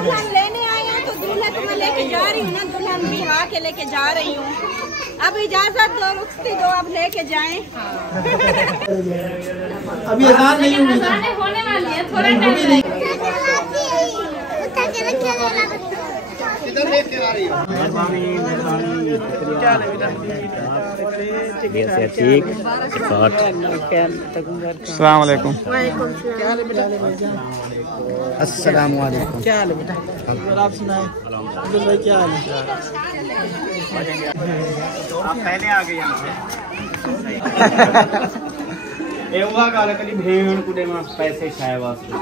दुल्हन लेने आई हूँ तो दुल्हन को मैं लेके जा रही हूँ ना, दुल्हन बिहा के लेके जा रही हूँ। अब इजाजत दो, रुखसती दो, अब लेके जाएं। अभी अज़ान नहीं हुई, होने वाली है, थोड़ा टाइम। ठीक। अस्सलाम वालेकुम। अस्सलाम वालेकुम। क्या हाल है बेटा? आप सुनाए अब्दुल भाई, क्या हाल है? आप पहले आ गए यहाँ से। एवं काले कली भेड़ कुडे में पैसे खाए वास्ते।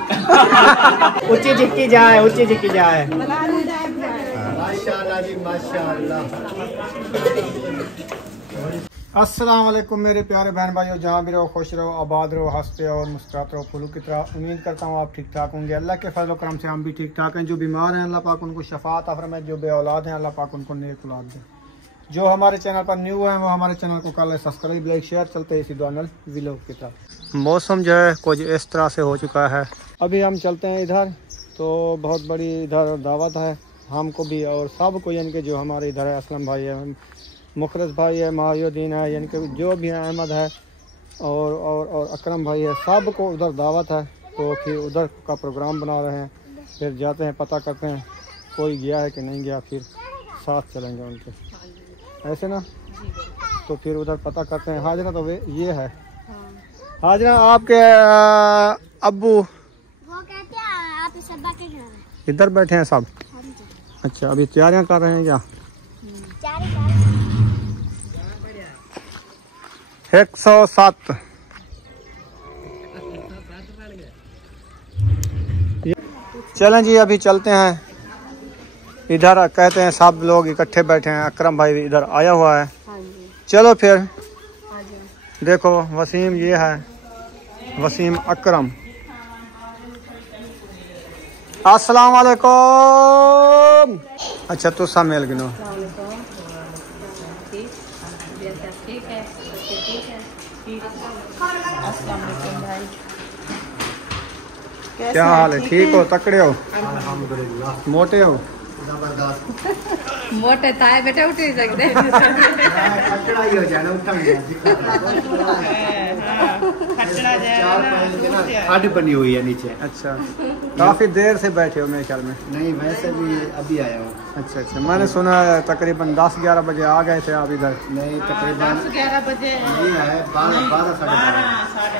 ऊंची झिक्की जाए, ऊंची झिक्की जाए। माशाल्लाह जी माशाल्लाह। अस्सलाम वालेकुम मेरे प्यारे बहन भाइयों, जहाँ भी रहो खुश रहो, आबाद रहो, हंसते और मुस्कुराते रहो फूलों की तरह। उम्मीद करता हूँ आप ठीक ठाक होंगे। अल्लाह के फजल करम से हम भी ठीक ठाक हैं। जो बीमार हैं अल्लाह पाक उनको शफात अता फरमाए, जो बे औलाद हैं अल्लाह पाक उनको नेक औलाद दे। जो हमारे चैनल पर न्यू हैं वो हमारे चैनल को कर लें सब्सक्राइब, लाइक, शेयर। चलते हैं इसी दुआनल व्लॉग की तरफ। मौसम जो है कुछ इस तरह से हो चुका है। अभी हम चलते हैं इधर, तो बहुत बड़ी इधर दावत है हमको भी और सब को, यानी कि जो हमारे इधर है, असलम भाई है, मुखरस भाई है, माहिउद्दीन है, यानी कि जो भी अहमद है और अकरम भाई है, सब को उधर दावत है। तो फिर उधर का प्रोग्राम बना रहे हैं, फिर जाते हैं पता करते हैं कोई गया है कि नहीं गया, फिर साथ चलेंगे उनके, ऐसे ना। तो फिर उधर पता करते हैं। हाजरा तो ये है। हाजरा आपके अब्बू वो कहते हैं आप सब्बा के घर में इधर बैठे हैं सब? अच्छा, अभी तैयारियां कर रहे हैं क्या? 107। चलें जी, अभी चलते हैं इधर। कहते हैं सब लोग इकट्ठे बैठे हैं, अकरम भाई इधर आया हुआ है। चलो फिर देखो, वसीम ये है, वसीम अकरम। अस्सलाम वालेकुम। अच्छा तो सब मिल गिनो। क्या हाल है? ठीक हो? तकड़े हो? मोटे हो? मोटे ताए बेटा उठ नहीं सकते। हड्ड बनी हुई है नीचे। अच्छा, काफी देर से बैठे हो मेरे ख्याल में। नहीं, वैसे भी अभी आया हूँ। अच्छा अच्छा, मैंने सुना तकरीबन 10-11 बजे आ गए थे आप इधर। नहीं, तकरीबन 11 बजे ये है 12 साढ़े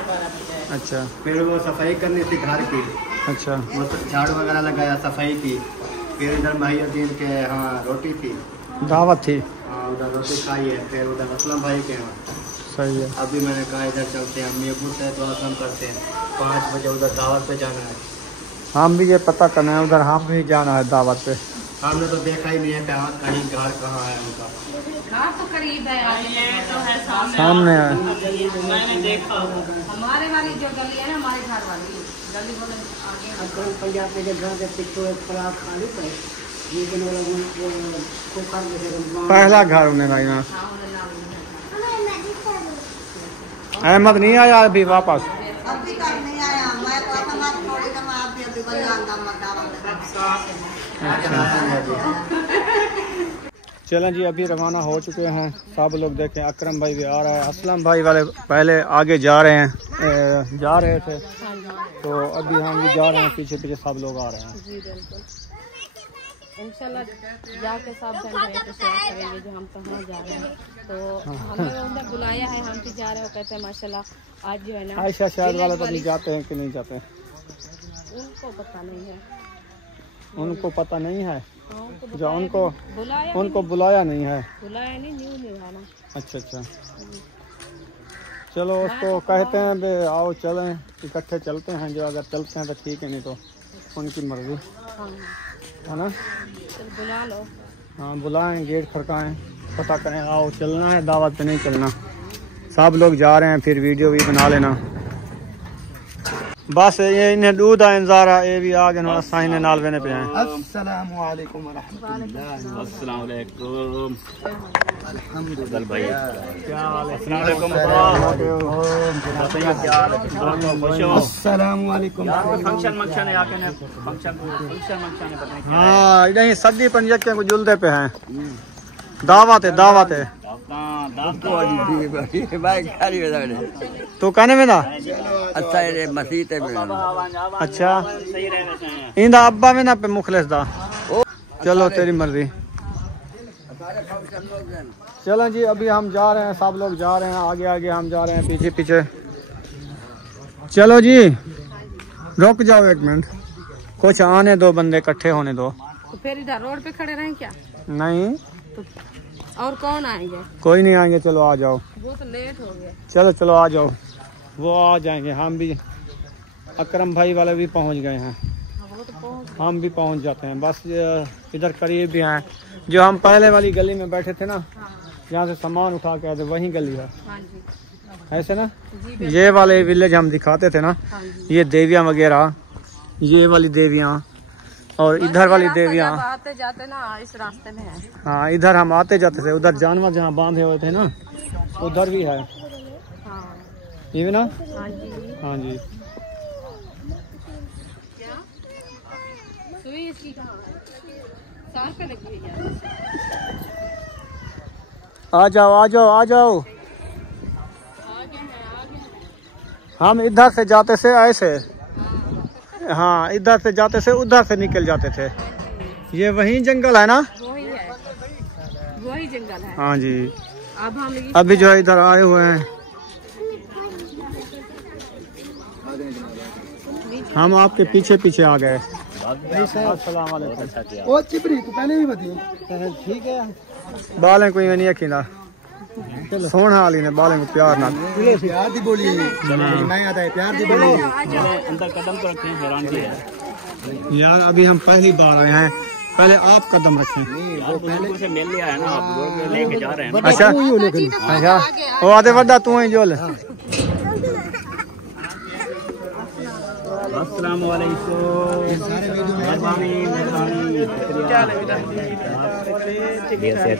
12। अच्छा, फिर वो सफाई करनी थी घर की। अच्छा, वो झाड़ू वगैरह लगाया, सफाई की। फिर इधर माहिउद्दीन के यहाँ रोटी थी, दावत थी। हाँ उधर रोटी खाई है। फिर उधर असलम भाई के यहाँ। सही है। अभी मैंने कहा इधर चलते हैं, अम्मी अबू से तो आसम करते हैं। 5 बजे उधर दावत पे जाना है। हम भी ये पता करना है उधर, हम भी जाना है दावत पे। हमने तो देखा ही नहीं है कहाँ कहीं घर कहाँ है उनका। घर तो करीब है, ये तो है सामने है। मैंने देखा हमारे वाली जो गली है ना, हमारे घर वाली गली बोले आगे पंजाब के घर के पिछू एक पराग खाली पे पहला घर उन्हें भाई ना। अहमद नहीं आया अभी वापस? अभी तक नहीं आया। मैं तो अपना थोड़ी कम आप भी अभी बलियान का चलें जी, अभी रवाना हो चुके हैं सब लोग। देखें अकरम भाई भी आ रहा है, असलम भाई वाले पहले आगे जा रहे हैं, जा रहे थे, तो अभी हम भी जा रहे हैं, पीछे पीछे सब लोग आ रहे हैं। जी बिल्कुल, इंशाल्लाह जाके सब जन को शेयर करेंगे जो हम कहाँ जा रहे हैं। तो हमें उन्हें बुलाया है, हम भी जा रहे हो। कहते हैं माशाल्लाह आज जो है ना आयशा शायद वाले तो नहीं जाते हैं कि नहीं जाते हैं? उनको पता नहीं है। उनको पता नहीं है जो उनको बुलाया नहीं है। बुलाया नहीं, न्यू नहीं है ना। अच्छा अच्छा, चलो उसको कहते हैं बे आओ चलें, इकट्ठे चलते हैं। जो अगर चलते हैं तो ठीक है, नहीं तो उनकी मर्जी है ना। बुला लो। हाँ बुलाएं, गेट खड़काएं, पता करें आओ चलना है दावत पे, नहीं चलना। सब लोग जा रहे हैं, फिर वीडियो भी बना लेना। बस ये इन्हें दूध आ इंतजार है, ये भी आ गए ना असा इन्हें नाल वेने पे आए। अस्सलाम वालेकुम व रहमतुल्लाह। अस्सलाम वालेकुम अल्हम्दुलिल्लाह भाई क्या हाल है? अस्सलाम वालेकुम अस्सलाम वालेकुम। फंक्शन मंक्शन है आके ने फंक्शन पता नहीं। हां इधर सदी पंजक के को जुलदे पे हैं। दावत है दावत है। तो कहने में ना अच्छा ये मसीत है अच्छा इंदा अब्बा में ना पे मुखलिस दा। चलो तेरी मर्जी। चलो जी अभी हम जा रहे हैं, सब लोग जा रहे हैं, आगे आगे हम जा रहे हैं, पीछे पीछे। चलो जी रुक जाओ एक मिनट, कुछ आने दो, बंदे इकट्ठे होने दो। तो फिर इधर रोड पे खड़े रहें क्या? नहीं तो और कौन आएंगे? कोई नहीं आएंगे, चलो आ जाओ। वो तो लेट हो गया। चलो चलो आ जाओ, वो आ जाएंगे। हम भी अकरम भाई वाले भी पहुंच गए हैं, हम भी पहुंच जाते हैं। बस इधर करीब भी हैं, जो हम पहले वाली गली में बैठे थे ना, जहाँ से सामान उठा के आए थे, वही गली है। ऐसे ना ये वाले विलेज हम दिखाते थे ना, ये देवियाँ वगैरह, ये वाली देवियाँ और इधर वाली देवियाँ आते जाते ना इस रास्ते में है। हाँ इधर हम आते जाते थे, उधर जानवर जहाँ बांधे हुए थे ना उधर भी है। ये भी ना। हाँ जी सुई इसकी कहाँ है? साफ पे लगी हुई है। आ जाओ आ जाओ आ जाओ। हम इधर से जाते से ऐसे, हाँ इधर से जाते से उधर से निकल जाते थे। ये वही जंगल है ना? वही है, वही जंगल है। हाँ जी। अब हम अभी जो है इधर आए हुए हैं, हम आपके पीछे पीछे आ गए। अस्सलाम वालेकुम। ओ चिपरी तू पहले भी बताइए। ठीक है बालें कोई नहीं अखींदा सोना वाली ने बालें को प्यार ना प्यार दी बोली नहीं आता है, प्यार दी बोली। अंदर कदम तो रखें, हैरान की है यार। अभी हम पहली बार आए हैं, पहले आप कदम रखिए। वो पहले से मिल लिया है ना, आप लेके जा रहे हैं। अच्छा अच्छा वो आधे वड्डा तू ही जोल। अस्सलाम वालेकुम। मेहरबानी मेहरबानी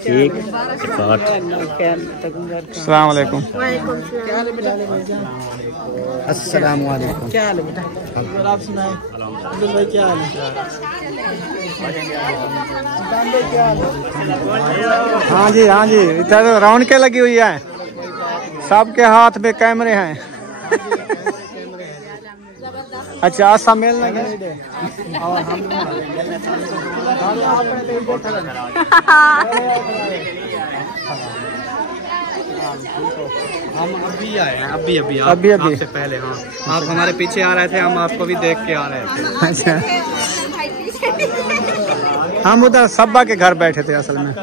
ठीक। अस्सलाम वालेकुम। अस्सलाम वालेकुम। क्या हाल है बेटा? आप सुनाए भाई क्या हाल है? हाँ जी हाँ जी, इधर राउंड के लगी हुई है, सबके हाथ में कैमरे हैं। अच्छा आशा मेल लगे और हम अभी आए हैं, अभी आपसे पहले। हाँ आप हमारे पीछे आ रहे थे, हम आपको भी देख के आ रहे थे। अच्छा हम उधर सब्बा के घर बैठे थे असल में।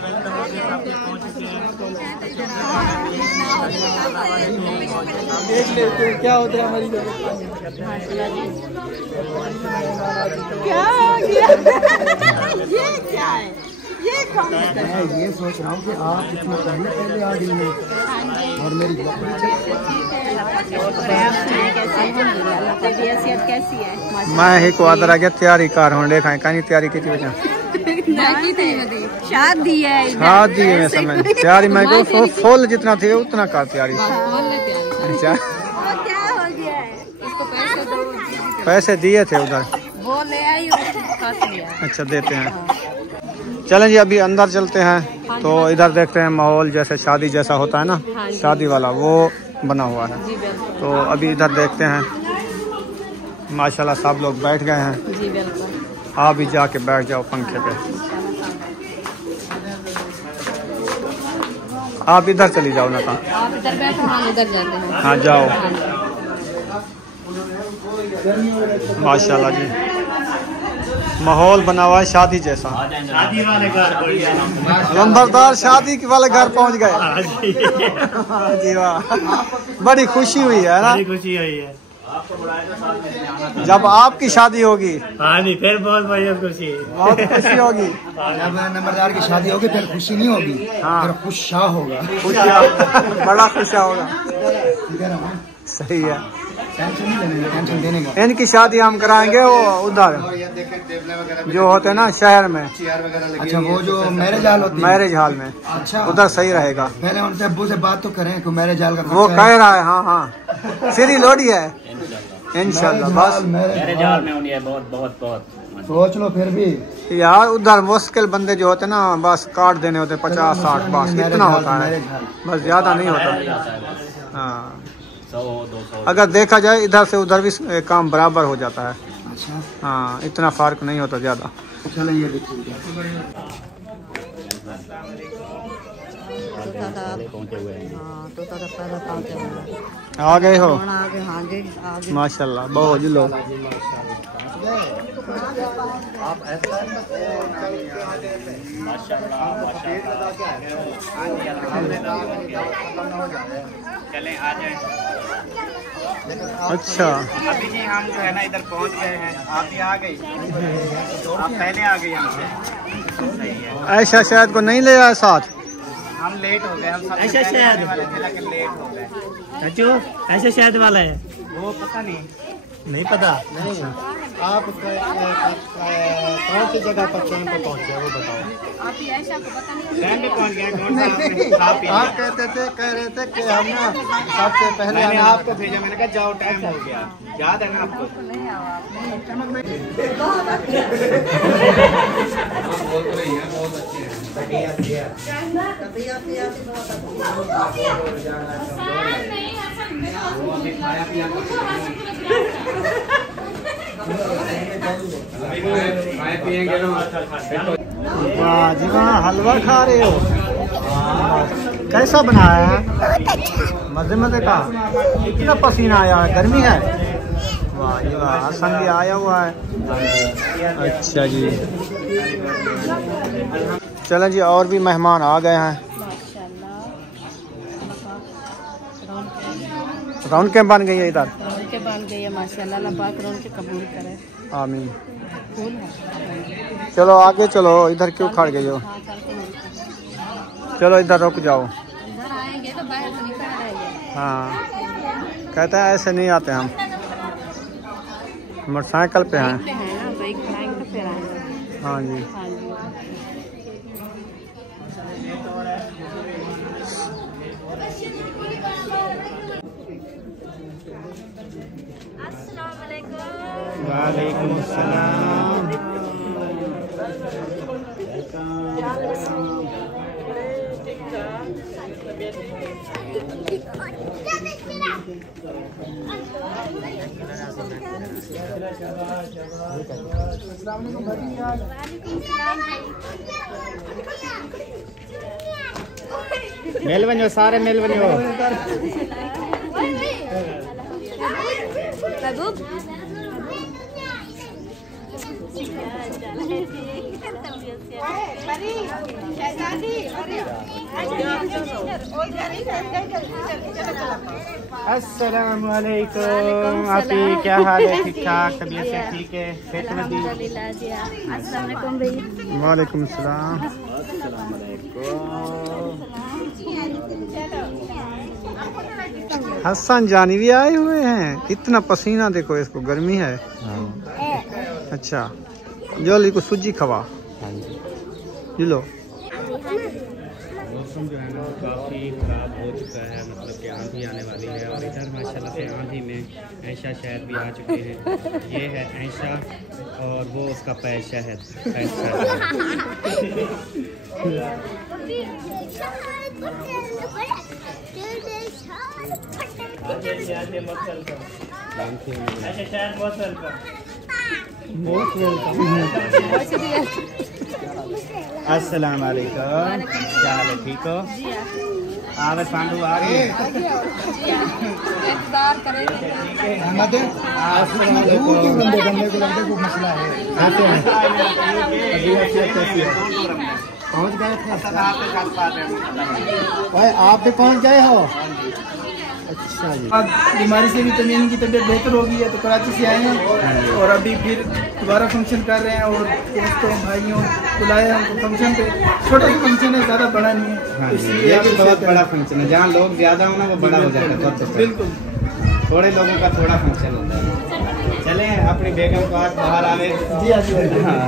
क्या होता है हमारी क्या हो गया? ये क्या है? ये कौन है? मैं ये सोच रहा हूँ कि आप इतनी पहले आ गई हैं और मेरी कैसी है? मैं ही को आदर आ गया तैयारी कर हूँ, देखा है कहीं तैयारी की थी बेटा। शादी है शादी में समय तैयारी मैं को फुल जितना थे उतना कर तैयारी। अच्छा क्या हो गया है? पैसे दिए थे उधर, वो ले आई। अच्छा देते हैं। चलें जी अभी अंदर चलते हैं, तो इधर देखते हैं माहौल जैसे शादी जैसा होता है ना, शादी वाला वो बना हुआ है। तो अभी इधर देखते हैं, माशाल्लाह सब लोग बैठ गए हैं। जी बिल्कुल। आप भी जाके बैठ जाओ पंखे पे। आप इधर चली जाओ ना। आप इधर बैठो, हम उधर जाते हैं। हाँ जाओ। माशाल्लाह जी माहौल बना हुआ है शादी जैसा। शादी वाले घर लंबरदार शादी वाले घर पहुंच गए। जी वाह, बड़ी खुशी हुई है ना? खुशी हुई है जब आपकी शादी होगी। हाँ जी, फिर बहुत बढ़िया खुशी, बहुत खुशी होगी। जब नंबरदार की शादी होगी फिर खुशी नहीं होगी, हाँ फिर खुशा होगा। बड़ा खुशा होगा। सही है। टेंशन देने का। इनकी शादी हम कराएंगे वो उधर जो होते हैं ना शहर में। अच्छा, वो जो मैरिज हॉल होती है, मैरिज हॉल में। अच्छा, उधर सही रहेगा। पहले उनसे अब्बू से बात तो करें कि मैरिज हॉल का वो कह रहा है। हाँ हाँ, सीधी लोडी है इंशाल्लाह। बस मैरिज हॉल में होनी है। बहुत बहुत बहुत सोच लो फिर भी यार, उधर मुश्किल बंदे जो होते ना बस कार्ड देने होते 50-60 बस इतना होता है, बस ज्यादा नहीं होता। हाँ, 100-200 अगर देखा जाए इधर से उधर भी काम बराबर हो जाता है। अच्छा, हाँ, इतना फर्क नहीं होता ज्यादा। चलो ये देखिए पहुंचे हुए हैं। आ गए हो आगे माशाल्लाह, बहुत लोग। चलें आ जाएं। अच्छा, अभी जी हम जो है ना इधर पहुंच गए हैं। आप भी आ गई, आप पहले आ गई हमसे। ऐसा शायद को नहीं ले आया साथ। हम लेट हो गए। हम सब ऐसा शायद वाले थे लेकिन लेट हो गए। अच्छो ऐसे शायद वाला है, वो पता नहीं पता। आप कौन सी जगह पर ट्रेन पे पहुंचे वो बताओ। आप ही ऐसा को पता नहीं। टाइम पे पहुंच गए। कौन सा आपने खा पी लिया? आप कह रहे थे कि हम ना सबसे पहले मैंने आपको भेजा। मैंने कहा जाओ, टाइम हो गया। याद है ना आपको? वाह जी वाह, हलवा खा रहे हो। कैसा बनाया है? मजे का। इतना पसीना आया है, गर्मी है। वाह जी वाह, हसन भी आया हुआ है। अच्छा जी, चलें जी, और भी मेहमान आ गए हैं। राउंड कैंप बन गई है इधर। राउंड के बन गई है माशाल्लाह। अल्लाह पाक राउंड के कबूल करे। आमीन। चलो आगे चलो, इधर क्यों खड़ गई हो? चलो इधर रुक जाओ। इधर आएंगे तो बाहर से निकल आएंगे। हाँ, कहते हैं ऐसे नहीं आते हम, मोटरसाइकिल पे हैं। है ना, बाइक पे आएंगे तो फिर आएंगे। हाँ जी, हाँ जी। वालेकुम सलाम। मेल बनो, सारे मेल बनो। अस्सलाम वालेकुम। आपकी क्या हाल है? ठीक ठाक? तबीयत से ठीक है? फिट में? वालेकुम सलाम। हसन जानी भी आए हुए हैं। इतना पसीना देखो, इसको गर्मी है। अच्छा, जो को सूजी खवा। लो, मौसम जो है ना काफ़ी ख़राब हो चुका है, मतलब कि आंधी आने वाली है। और इधर माशाल्लाह से आंधी में ऐशा शहद भी आ चुके हैं। ये है ऐशा और वो उसका पैर शहद। अस्सलाम वालेकुम, क्या हाल है? ठीक हो? आवे सांडू आ गए। इंतजार करेंगे। पहुँच गए थे भाई, आप भी पहुँच गए हो? अच्छा जी। अब बीमारी से भी तमीन की तबीयत बेहतर हो गई है तो कराची से आए हैं और अभी फिर दोबारा फंक्शन कर रहे हैं और दोस्तों भाइयों बुलाए हमको फंक्शन पे। छोटा सा फंक्शन है, ज़्यादा बड़ा नहीं है। ये भी बहुत बड़ा फंक्शन है, जहाँ लोग ज़्यादा हो ना वो बड़ा हो जाता है। बिल्कुल। थोड़े लोगों का थोड़ा फंक्शन होता है। चलें अपनी बेगम पास बाहर आवे। जी हाँ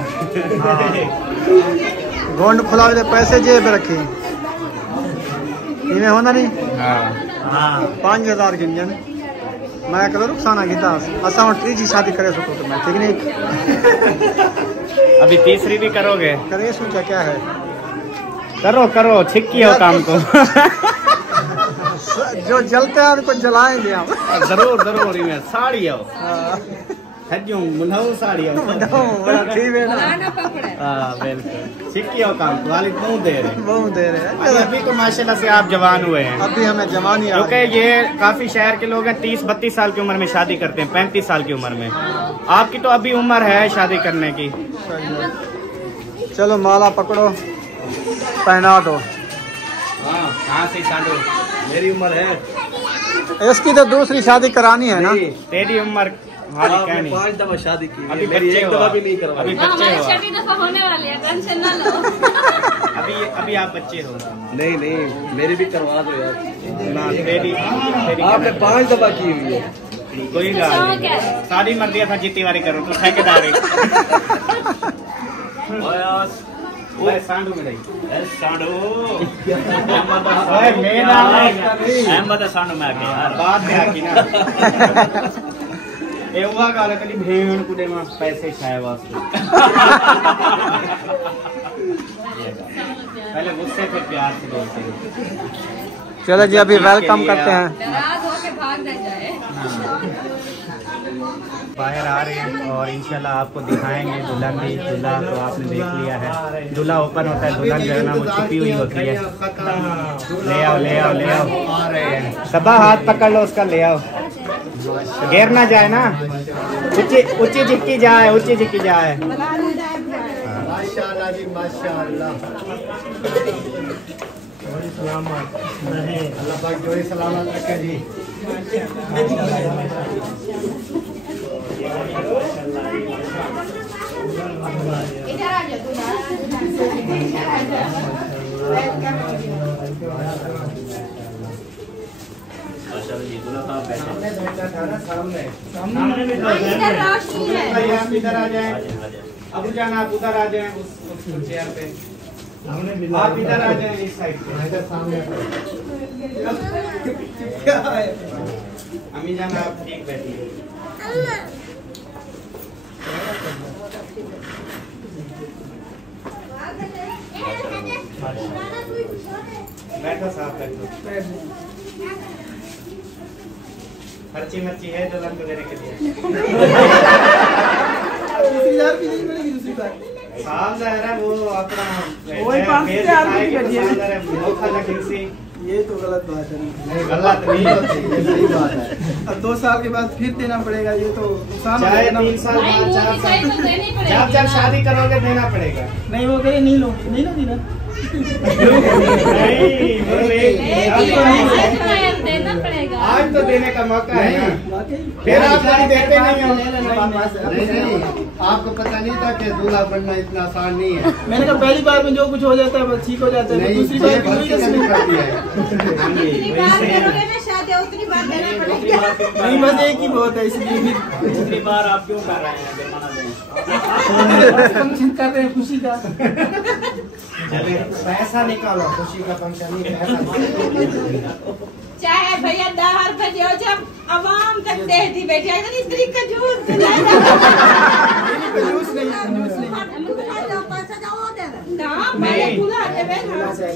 गोंड खुला हुए पैसे जेब में रखी इन्हें होना नहीं। हाँ 5000 गिंजन मैं करो रुखसाना गिदा असा तीजी शादी करे सको तो मैं ठीक नहीं। अभी तीसरी भी करोगे? करे सोचा क्या है करो करो छिक्की हो काम को। जो जलते हैं उनको जलाएंगे हम। जरूर जरूर में साड़ी आओ हजूं मुन्हाऊ साड़ी आओ बड़ा ठीक है ना। हां बिल्कुल छिक्की हो काम को वाली बहुत दे रहे अभी तो माशाल्लाह से आप जवान हुए हैं। अभी हमें जवानी क्योंकि ये काफी शहर के लोग हैं 30-32 साल की उम्र में शादी करते हैं 35 साल की उम्र में। आपकी तो अभी उम्र है शादी करने की। चलो माला पकड़ो पहना दो। हाँ कहाँ से साडो मेरी उम्र है। इसकी तो दूसरी शादी करानी है ना। तेरी उम्र 5 दफा शादी की अभी मेरी एक दफा भी नहीं करवाई। अभी बच्चे हो छठी दफा होने वाली है टेंशन ना लो। अभी आप बच्चे हो। नहीं नहीं मेरी भी करवा दो यार। ना तेरी आपने 5 दफा की हुई है। कोई गाल नहीं सारी मर्दियां था जीती वारी करो तो ठेकेदारी। ओए सांडू में रही सांडू ओए मेरा अहमद सांडू में आके यार बात में आकी ना ए हुआ गाल कली भेण कुडे में पैसे छाए वास्ते। पहले गुस्से फिर प्यार से बोलते हैं। चलो जी अभी वेलकम करते हैं। नाराज होके भाग न जाए। बाहर आ रहे हैं और इंशाल्लाह आपको दिखाएंगे दुल्हन भी। दूल्हा तो आपने देख लिया है दूल्हा ओपन होता है दुल्हन जो है ना वो छुपी हुई होती है। ले आओ ले आओ ले आओ सबा हाथ पकड़ लो उसका ले आओ गिर ना जाए ना। ऊंची झिक्की जाए ऊंची झिक्की जाए। माशाल्लाह जी माशाल्लाह अल्लाह पाक जोड़ी सलामत रखे जी। इधर आ जाए अबू जान आप उधर आ जाए उस चेयर पे। आप इधर आ जाए इस साइड पे इधर सामने। क्या है अम्मी जान आप ठीक बैठिए। बैठो साहब बैठो। पर्ची मर्ची है दुल्हन को देने के लिए। दूसरी बार साहब ज़रा वो अपना वही 5,000 ये तो गलत बात है। गलत नहीं होती ये सही बात है। अब 2 साल के बाद फिर देना पड़ेगा ये तो नुकसान हो चाहे जाएगा ना। 3 साल बाद 4 साल जब शादी करोगे देना पड़ेगा। नहीं वो कहे नहीं लोगी ना। देना पड़ेगा। आज तो देने का मौका है ना। फिर आप देते नहीं हो। आपको पता नहीं था कि दूल्हा बनना इतना आसान नहीं है। मैंने कहा पहली बार में जो कुछ हो जाता है बस ठीक हो जाता है। दूसरी बार भी वही जितनी बार करोगे ना शादी उतनी बार देना पड़ेगा। नहीं बस एक ही बहुत है इसलिए दूसरी बार आप क्यों कर रहे हैं फंक्शन कर रहे हैं खुशी का। पैसा निकालो खुशी का फंक्शन नहीं चाहे भैया 10 रुपए हो जब आवाम तक दे दी बेटी स्त्री का जूस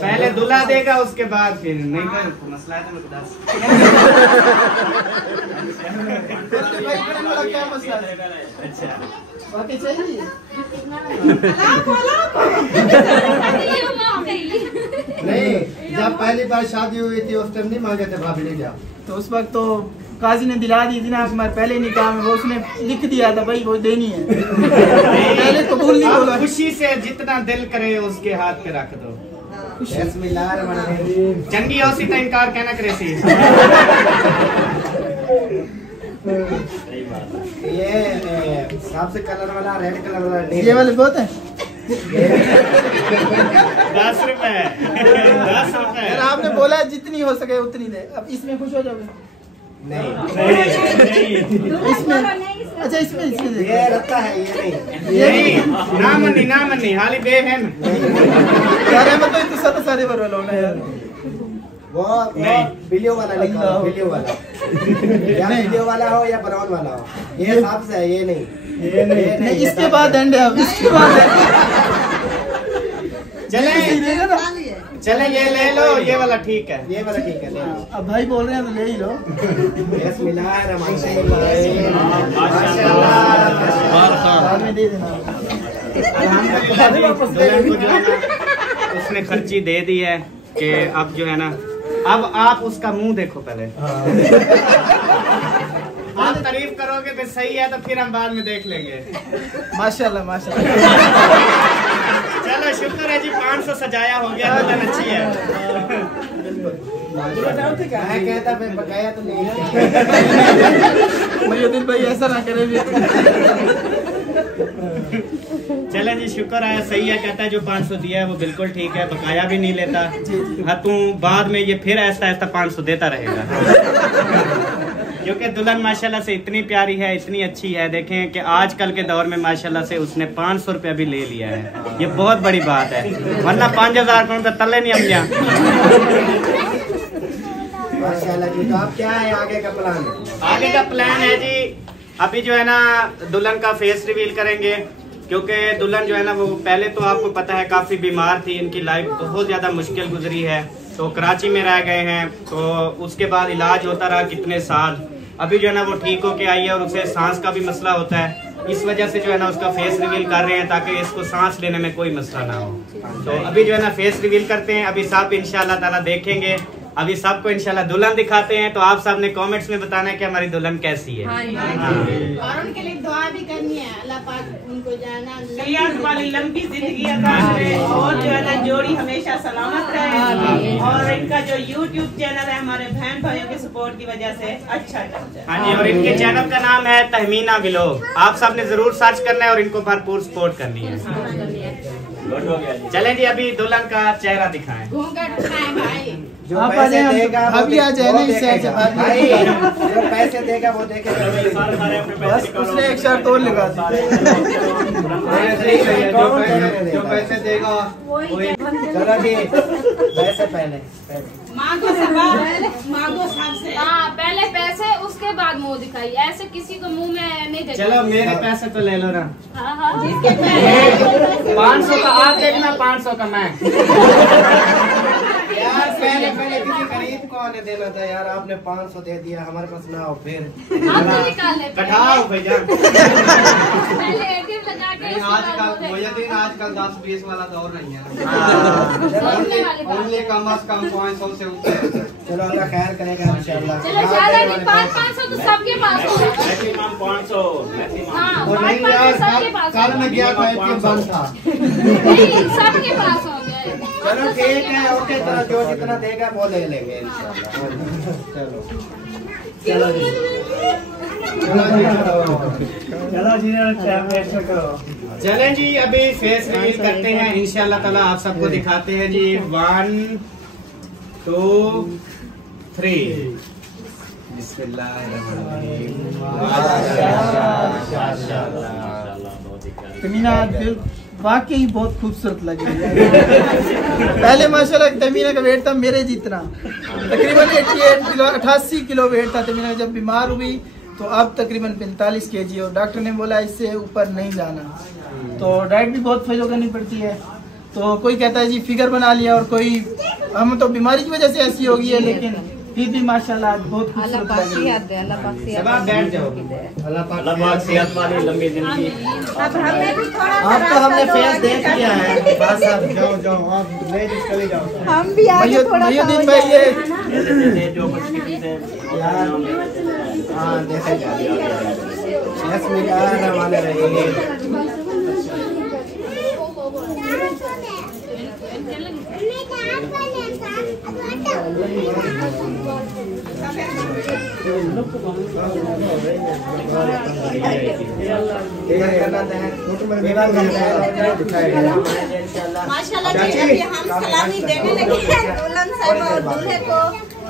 पहले दूल्हा देगा उसके बाद फिर नहीं तो मसला है तो क्या मसला है? अच्छा बाकी चाहिए नहीं जब पहली बार शादी हुई थी उस टाइम नहीं मांगे थे भाभी ले जाओ। तो उस वक्त तो काजी ने दिला दी थी ना हमारे पहले निकाह में वो उसने लिख दिया था भाई वो देनी है। पहले कबूल नहीं बोला। खुशी से जितना दिल करे उसके हाथ पे रख दो। जंगी औसी तो इनकार कहना करे सी। ये सबसे कलर वाला रेड कलर वाला ये वाले बहुत है 10 रुपए 10 रुपए। यार आपने बोला है जितनी हो सके उतनी दे। अब इसमें खुश हो जाओगे। अच्छा इसमें ये रखता है, ये नहीं ना मन्नी हाली बेहन यार मैं तो इतने सारे बार वाला हूं ना यार। वो वीडियो वाला लिखा हो, वीडियो वाला या वीडियो वाला हो या ब्राउन वाला हो, ये हिसाब से है, ये नहीं इसके बाद एंड है, अब इसके बाद चले ये ले लो, ये वाला ठीक है, ये वाला ठीक है, ले लो। अब भाई बोल रहे हैं तो ले ही लो। बाद में दे देना। उसने खर्ची दे दी है कि अब जो है ना, अब आप उसका मुंह देखो पहले। आप तारीफ करोगे तो सही है, तो फिर हम बाद में देख लेंगे। माशाल्लाह माशाल्लाह। चलो शुक्र है जी, 500 सजाया हो गया, तो अच्छी है। मैं कहता मैं बकाया तो नहीं। मुझे भाई ऐसा ना करे भी। चले जी, शुक्र है, सही है। कहता है जो 500 दिया है वो बिल्कुल ठीक है, बकाया भी नहीं लेता। हाँ तू बाद में ये फिर ऐसा 500 देता रहेगा। क्योंकि दुल्हन माशाल्लाह से इतनी प्यारी है, इतनी अच्छी है। देखें कि आजकल के दौर में माशाल्लाह से उसने 500 रुपया भी ले लिया है, ये बहुत बड़ी बात है, वरना 5000 करोड़ रुपये तले नहीं हम गया। माशाल्लाह जी। तो अब क्या है आगे का प्लान? आगे का प्लान है जी, अभी जो है ना दुल्हन का फेस रिवील करेंगे, क्योंकि दुल्हन जो है ना वो पहले तो आपको पता है काफ़ी बीमार थी, इनकी लाइफ बहुत ज़्यादा मुश्किल गुजरी है, तो कराची में रह गए हैं, तो उसके बाद इलाज होता रहा कितने साल। अभी जो है ना वो ठीक होके आई है और उसे सांस का भी मसला होता है, इस वजह से जो है ना उसका फेस रिवील कर रहे हैं ताकि इसको सांस लेने में कोई मसला ना हो। तो अभी जो है ना फेस रिवील करते हैं, अभी सब इंशाल्लाह ताला देखेंगे। अभी सबको इंशाल्लाह दुल्हन दिखाते हैं, तो आप सब ने कमेंट्स में बताना है कि हमारी दुल्हन कैसी है। और उनके लिए दुआ भी करनी है, अल्लाह पाक उनको जाना वाली लंबी जिंदगी अता करे और जो है ना जोड़ी हमेशा सलामत रहे, और इनका जो YouTube चैनल है हमारे बहन भाइयों के सपोर्ट की वजह से अच्छा चलता है। हाँ जी, और इनके चैनल का नाम है तहमीना व्लॉग, आप सब ने जरूर सर्च करना है और इनको भरपूर सपोर्ट करनी है। चलें जी, अभी दुल्हन का चेहरा दिखाएं। जो पैसे देगा अभी आ जाए ना इससे भाई, जो पैसे देगा वो देखेगा। बस उसने एक शर्त और लगा दी, जो पैसे देगा वही। चलो जी, पैसे पहले मांगो सबसे। हाँ पहले पैसे, उसके बाद मुंह दिखाई, ऐसे किसी को मुंह में नहीं देखा। चलो मेरे पैसे तो ले लो ना। हाँ हाँ 500 का आप देखना, 500 का मैं। यार पहले किसी गरीब को आने देना था यार, आपने 500 दे दिया, हमारे पास ना हो फिर आप तो निकाल ले कटाओ भैया। पहले ATM लगा के आजकल 10-20 वाला दौर नहीं है, ओनली कम से कम 500 से ऊपर। चलो अल्लाह खैर करेगा इंशाल्लाह। चलो ज्यादा नहीं, 500 तो सबके पास होगा। मैक्सिमम 500। हाँ 500 सबके पास कल मैं गया था बंद था। नहीं सबके पास हो गया। चलो ठीक है, ओके, चलो जो जितना देगा वो ले लेंगे इंशाल्लाह। चलो चलो जी, चलें जी, अभी फेस रिवील करते हैं इंशाल्लाह ताला, आप सबको दिखाते हैं जी। 1 2 3। तमीना वाकई बहुत खूबसूरत लग रही है। पहले माशाल्लाह तमीना का वेट था मेरे जितना, तकरीबन 88 किलो 88 किलो वेट था तमीना। जब बीमार हुई तो अब तकरीबन 45 kg, और डॉक्टर ने बोला इससे ऊपर नहीं जाना। तो डाइट भी बहुत फॉलो करनी पड़ती है। तो कोई कहता है जी फिगर बना लिया, और कोई हम तो बीमारी की वजह से ऐसी हो गई है, लेकिन फिर भी माशाल्लाह बहुत खूबसूरत लग रही है। बैठ जाओ, अल्लाह पाक सेहत वाली लंबी जिंदगी। अब हमने भी थोड़ा आप तो हमने फेस देख लिया है, बस अब जाओ आप ले चले जाओ। हम भी आगे थोड़ा सा दिन भाई ये जो कुछ यार, हाँ देखे वाले रहेंगे। माशाल्लाह जी, अभी हम सलामी देने लगे हैं दुल्हन साहब और दूल्हे को।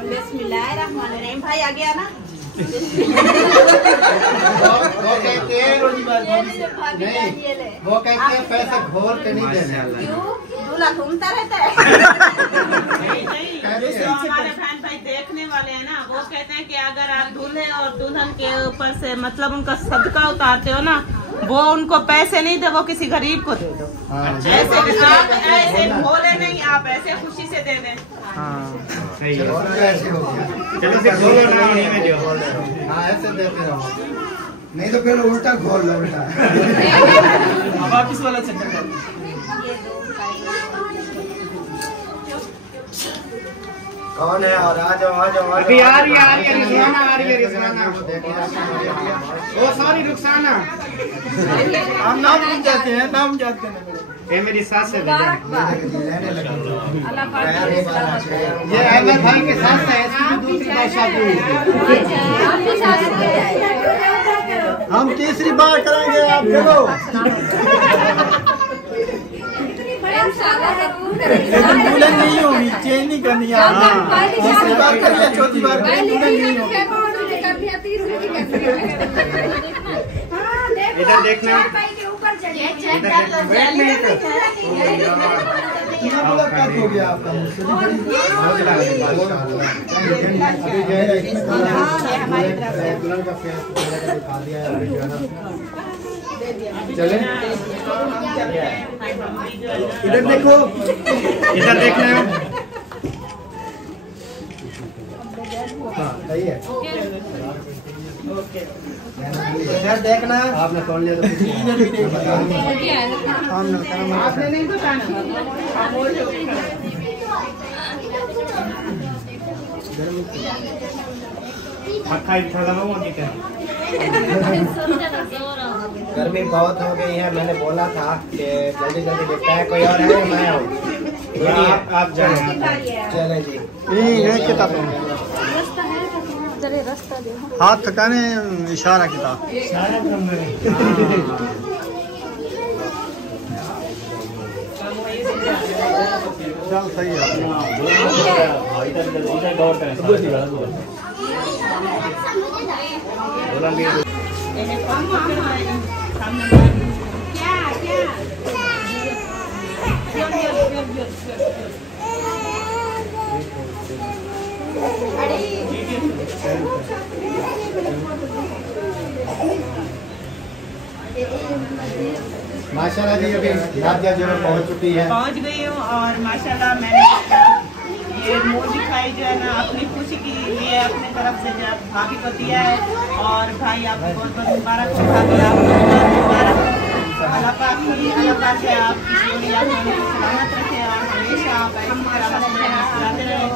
बिस्मिल्लाहिर्रहमानिर्रहीम। भाई आ गया ना। वो कहते हैं नहीं, वो कहते हैं पैसे घोल के नहीं देने। दूल्हा घूमता रहता है। जो हमारे बहन भाई देखने वाले हैं ना, वो कहते हैं कि अगर आप दूल्हे और दुल्हन के ऊपर से मतलब उनका सदका उतारते हो ना, वो उनको पैसे नहीं दे, वो किसी गरीब को दे दो। ऐसे आप ऐसे भोले नहीं, आप ऐसे खुशी से दे दें। सही है। ऐसे हो गया। चलो फिर बोलो ना उन्हीं में जो। हाँ ऐसे देते रहो, नहीं तो फिर उल्टा घोल लो बेटा। अब वापिस वाला चक्कर कर। कौन है? और आ जाओ अभी आ रही है रिजवाना आ रही है रिजवाना। ओ सॉरी रुखसाना। हम नाम नहीं जाते हैं, नाम जाते हैं। ये मेरी सास है भैया। अल्लाह पाक ये अहमद भाई के साथ है, इसकी दूसरी बार शादी हुई थी। हम तीसरी बार करेंगे, आप चलो। दुल्हन नहीं होगी, चेंज नहीं करनी है। तीसरी बार कर लिया, चौथी बार कर लिया, दुल्हन नहीं होगी। इधर देखना। मुलाकात हो गया आपका मुझसे। चले इधर देखो, इधर देखना। हाँ सही है। इधर देखना। आपने सुन लिया तो आपने नहीं बताना। गर्मी बहुत हो गई है, मैंने बोला था कि जल्दी जल्दी देखता है, कोई और है मैं हूँ। आप जाए। चले जी। हाथ थकाने इशारा किताब। चल सही है। माशाल्लाह जी अभी नादिया जो पहुंच चुकी है। पहुंच गई हूँ और माशाल्लाह मैंने ये मूल मिठाई जो है ना अपनी खुशी के लिए अपने तरफ से जो भाभी को दिया है। और भाई आपको बहुत बहुत मुबारक हो, भाभी आपको बहुत मुबारक हो। अल्लाह पाक से आपकी जोड़ी आपको सलामत रखे और हमेशा आप मुस्कुराते रहे।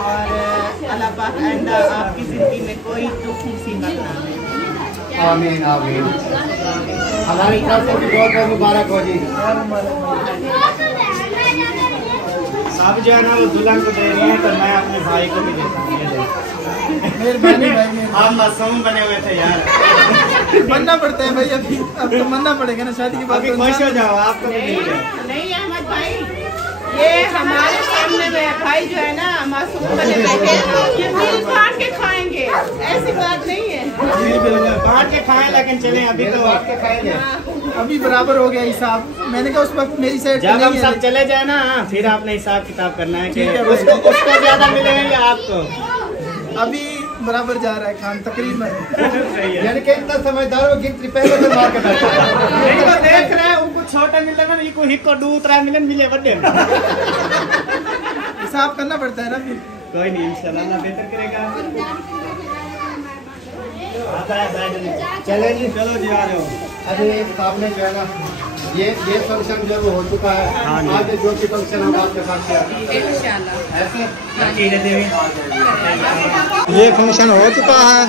और अल्लाह पाक आइंदा आपकी जिंदगी में कोई दुख मुसीबत ना आए। आमीन आमीन। हमारी तरफ से भी बहुत बहुत मुबारक हो जी। अब जो है ना वो दुल्हन को दे रही है, तो मैं अपने भाई को भी देता हूँ। मेहरबानी भाई। आप मासूम बने हुए थे यार। बनना पड़ता है भाई, अभी अब तो बनना पड़ेगा ना, शादी के बाद। अभी खुश हो जाओ, आपको भी मिल गया। नहीं अहमद भाई, ये हमारे सामने में भाई जो है ना मासूम बने बैठे, ये मिल बांट के खाएंगे, ऐसी बात नहीं है। बांट के खाएं, लेकिन चले अभी तो बांट के खाएंगे। अभी बराबर हो गया हिसाब। मैंने कहा उस वक्त मेरी साइड जब हम सब चले जाए ना, फिर आपने हिसाब किताब करना है कि उसको ज्यादा मिलेंगे या आपको। अभी बराबर जा रहा है खान तकरीबन। यानी कि इतना समझदार हो गिनती पहले से मार के बैठा है। नहीं तो देख रहे हैं उनको छोटे मिले ना, इनको हिक्को दूसरा मिले मिले बड़े। हिसाब करना पड़ता है ना फिर। कोई नहीं, इंशाल्लाह अल्लाह बेहतर करेगा। चले जी, चलो जी आ रहे हो। अभी आपने जो है ना ये फंक्शन जो वो हो चुका है। आगे जो भी फंक्शन होगा आपके पास ऐसे ये फंक्शन हो चुका है,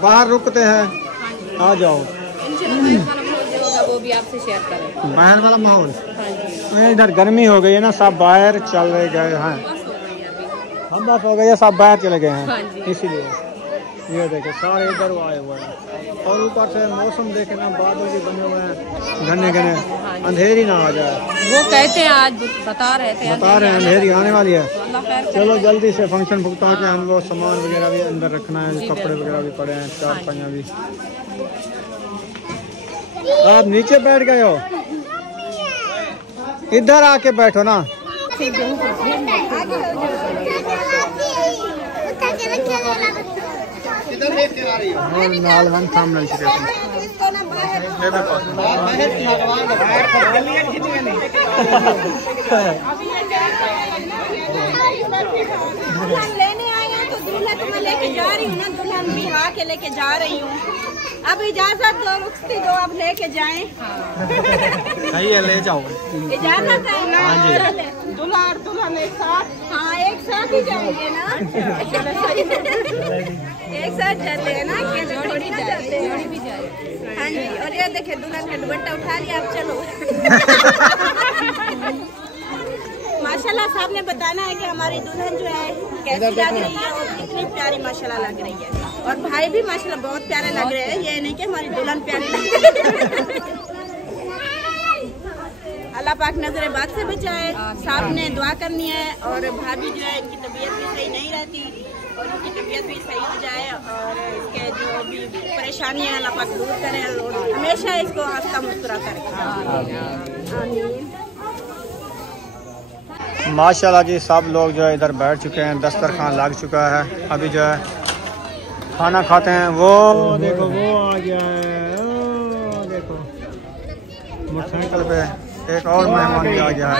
बाहर रुकते हैं, आ जाओ। वो भी आपसे शेयर करें। बाहर वाला माहौल इधर गर्मी हो गई है ना, सब बाहर चले गए हैं। हम बस हो गए, सब बाहर चले गए हैं, इसीलिए ये देखे सारे इधर आए हुए हैं और ऊपर से मौसम देखे ना, बादल भी बने हुए हैं घने घने, अंधेरी ना आ जाए। वो कहते हैं आज बता रहे थे अंधेरी आने वाली है। चलो जल्दी से फंक्शन भुगता के हम लोग सामान वगैरह भी अंदर रखना है, कपड़े वगैरह भी पड़े हैं, चार पहिया भी। आप नीचे बैठ गए हो, इधर आके बैठो ना। नालवन थाम नहीं लेने आए हैं तो दूल्हा तो मैं लेके जा रही हूँ ना, दुल्हन बिहार के लेके जा रही हूँ। अब इजाजत दो, रुखसती दो, अब लेके जाएं। सही है, ले जाओ। इजाजत है ना? दूल्हा और दुल्हन एक साथ? हाँ, एक साथ ही जाएंगे ना। एक साथ जाते हैं ना, जोड़ी जाते हैं। हाँ जी, और ये देखे दुल्हन का दुपट्टा उठा लिया, अब चलो। माशाल्लाह साहब ने बताना है कि हमारी दुल्हन जो है कैसी लग रही है और कितनी प्यारी माशाल्लाह लग रही है, और भाई भी माशाल्लाह बहुत प्यारे लग रहे हैं। ये नहीं कि हमारी दुल्हन प्यारी लग रही है। अल्लाह पाक नजर बात से बचाए। साहब ने दुआ करनी है, और भाभी जो है इनकी तबीयत भी सही नहीं रहती, और इनकी तबीयत भी सही हो जाए, और इसके जो भी परेशानी है अल्लाह पाक दूर करे, और हमेशा इसको हंसता मुस्कुराता रखे। माशाल्लाह जी, सब लोग जो है इधर बैठ चुके हैं, दस्तरखान लग चुका है। अभी जो है खाना खाते हैं। वो देखो वो आ गया है, ओ देखो मोटरसाइकिल पे एक और मेहमान भी आ गया है।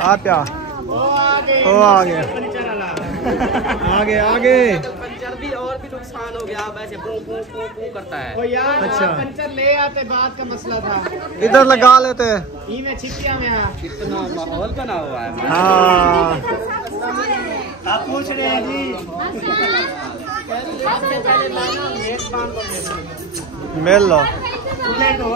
आप क्या वो आ गया, आगे आगे भी और भी नुकसान हो गया, वैसे पू पू पू पू करता है। अच्छा, पंचर ले आते, बात का मसला था, इधर लगा लेते। में छिपिया में कितना माहौल बना हुआ है। हाँ, आप पूछ रहे हैं जी, मिल लो। बैठो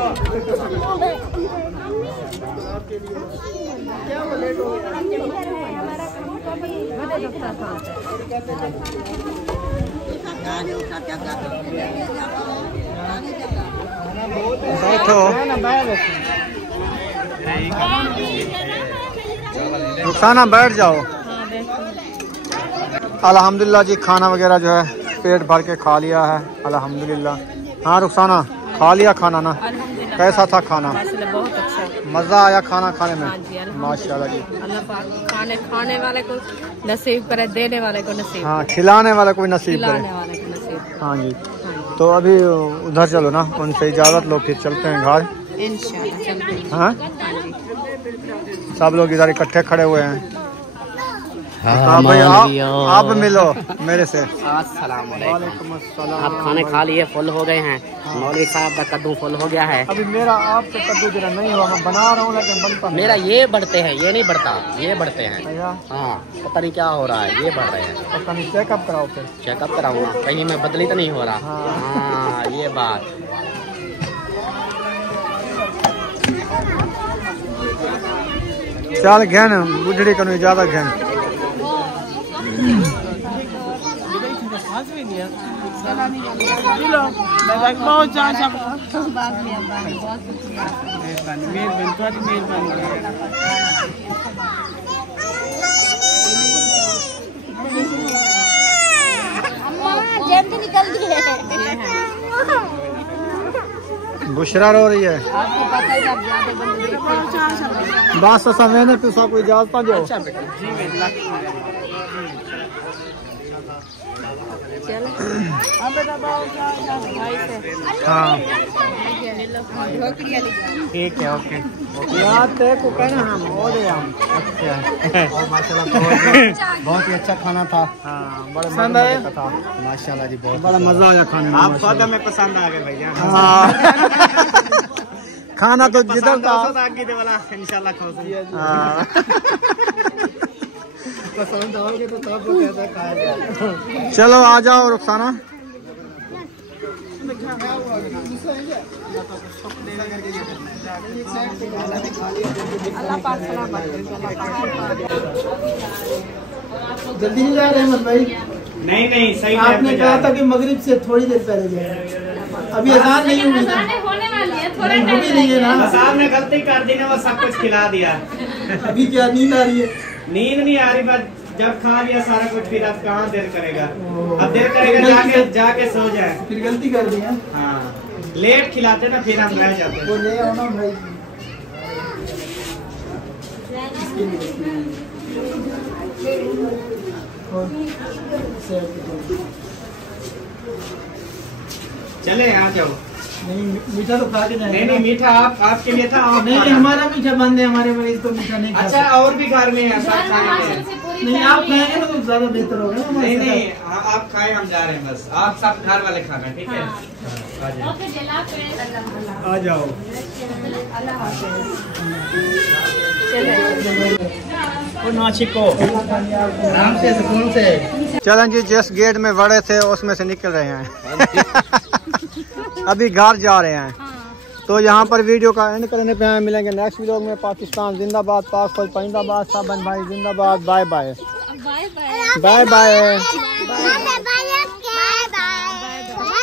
रुखसाना, बैठ जाओ। अल्हम्दुलिल्लाह जी, खाना वगैरह जो है पेट भर के खा लिया है अल्हम्दुलिल्लाह। हाँ रुखसाना, खा लिया खाना ना? कैसा था खाना? बहुत अच्छा, मज़ा आया खाना खाने में? माशाल्लाह जी, अल्लाह पाक खाने वाले को नसीब करे, देने वाले को नसीब। हाँ, खिलाने वाले को नसीब करे। हाँ जी, तो अभी उधर चलो ना, उनसे इजाज़त लो, फिर चलते हैं घर इंशाअल्लाह। हाँ, सब लोग इधर इकट्ठे खड़े हुए हैं। हाँ भाई, आप मिलो मेरे से। वालेकुम अस्सलाम। आप खाने खा लिए, फुल हो गए हैं। मौलवी साहब का कद्दू फुल हो गया है। अभी मेरा आपसे कद्दू जरा नहीं हुआ, मैं बना रहा हूँ लेकिन बनता नहीं। मेरा ये बढ़ते हैं, ये नहीं बढ़ता, ये बढ़ते हैं। हाँ, पता नहीं क्या हो रहा है, ये बढ़ रहे हैं। पता नहीं, चेकअप कराओ फिर। चेकअप कराऊंगा, कहीं में बदली तो नहीं हो रहा। हाँ, ये बात। चल घेन बुढ़ी कनु इजाजत घेन। बुशरा रो रही है। बस समय ने तुसा कोई इजाजत दो। हाँ ठीक है, ओके। यार तेरे को कहना हम और हम अच्छा बहुत ही अच्छा खाना था। हाँ, बड़ा मजा आया था माशाल्लाह जी, बहुत बड़ा मजा आया खाने में। आप सौदा में पसंद आ गए भैया। हाँ खाना तो जिधर था इंशाल्लाह पसंद आओगे तो सब कैसा खाएगा। चलो आ जाओ रुखसाना। जल्दी नहीं जा रहे अहमद भाई? नहीं नहीं सही। आपने कहा था कि मगरिब से थोड़ी देर पहले जाए, अभी अजान नहीं हुई थी। होने वाली है, थोड़ा नहीं है ना। बस आपने गलती कर दी ना, वो सब कुछ खिला दिया। अभी क्या नींद आ रही है? नींद नहीं आ रही, बस जब खा लिया सारा कुछ फिर आप कहाँ देर करेगा। अब देर करेगा जाके सो जाए। फिर गलती कर दी है। हाँ लेट खिलाते ना फिर हम रह जाते। वो ले आओ ना भाई। चले आ जाओ। नहीं मीठा तो खा के जाए। नहीं मीठा आपके लिए था। नहीं हमारा मीठा बंद है, हमारे मरीज को मीठा नहीं। अच्छा और भी घर में है सब खाएंगे। नहीं आप खाएंगे ना तो ज्यादा बेहतर होगा ना। नहीं आप खाए, हम जा रहे हैं बस। आप सब घर वाले खाना ठीक है। आ जाओ। आराम से सुकून से। चलें जी, जिस गेट में बड़े थे उसमें से निकल रहे हैं। अभी घर जा रहे हैं। तो यहाँ पर वीडियो का एंड करने पे हैं। मिलेंगे नेक्स्ट वीडियो में। पाकिस्तान जिंदाबाद, पाक फौज जिंदाबाद, साबन भाई जिंदाबाद। Bye bye bye bye.